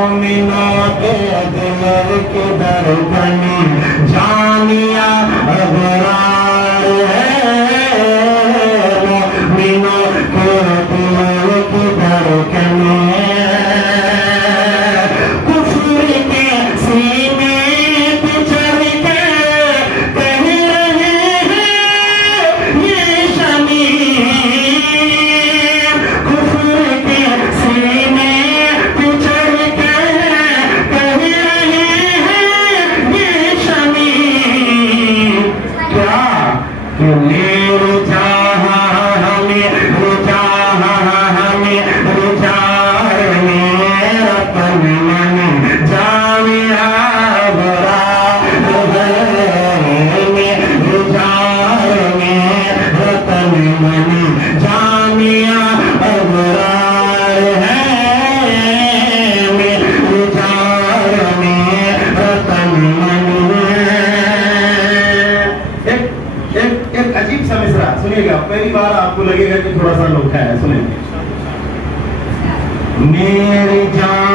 मोमिनों के दिल की धड़कने जानिया अबरार है, मोमिनों के दिल की धड़कने कुफ्र के सीने पे चढ़ के कह रहे हैं ये शमीर, कुफ्र के सीने पे चढ़ के कह रहे हैं ये शमीर। क्या कि मेरे चाहा हमें रुचाहा हमें रुचार मेरा तन मन जामिया बड़ा में रुचार मेरा तन मन जामिया अबरार है, में रुचार मेरा तन मन। एक अजीब सा मिसरा सुनिएगा, पहली बार आपको लगेगा कि थोड़ा सा नोखा है, सुनिए। मेरी जान